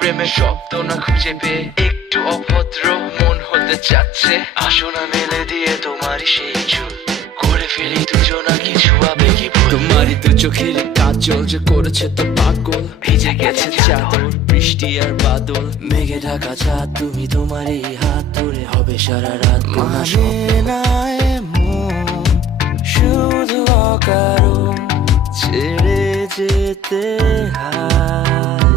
প্রেমের শব্দ না খুঁজে পেয়ে একটু অভদ্র মন হতে চাচ্ছে, আসো না মেলে দিয়ে তোমারই সেই চুল করে ফেলি দুজনা কিছু আবেগী ভুল। তোমারই দু চোখের কাজল যে করেছে তো পাগল, ভিজে গেছে চাদর বৃষ্টি আর বাদল, মেঘে ঢাকা চাঁদ তুমি তোমার এই হাত ধরে হবে সারা রাত। মানে না মন শুধু অকারণ ছেড়ে যেতে হয়।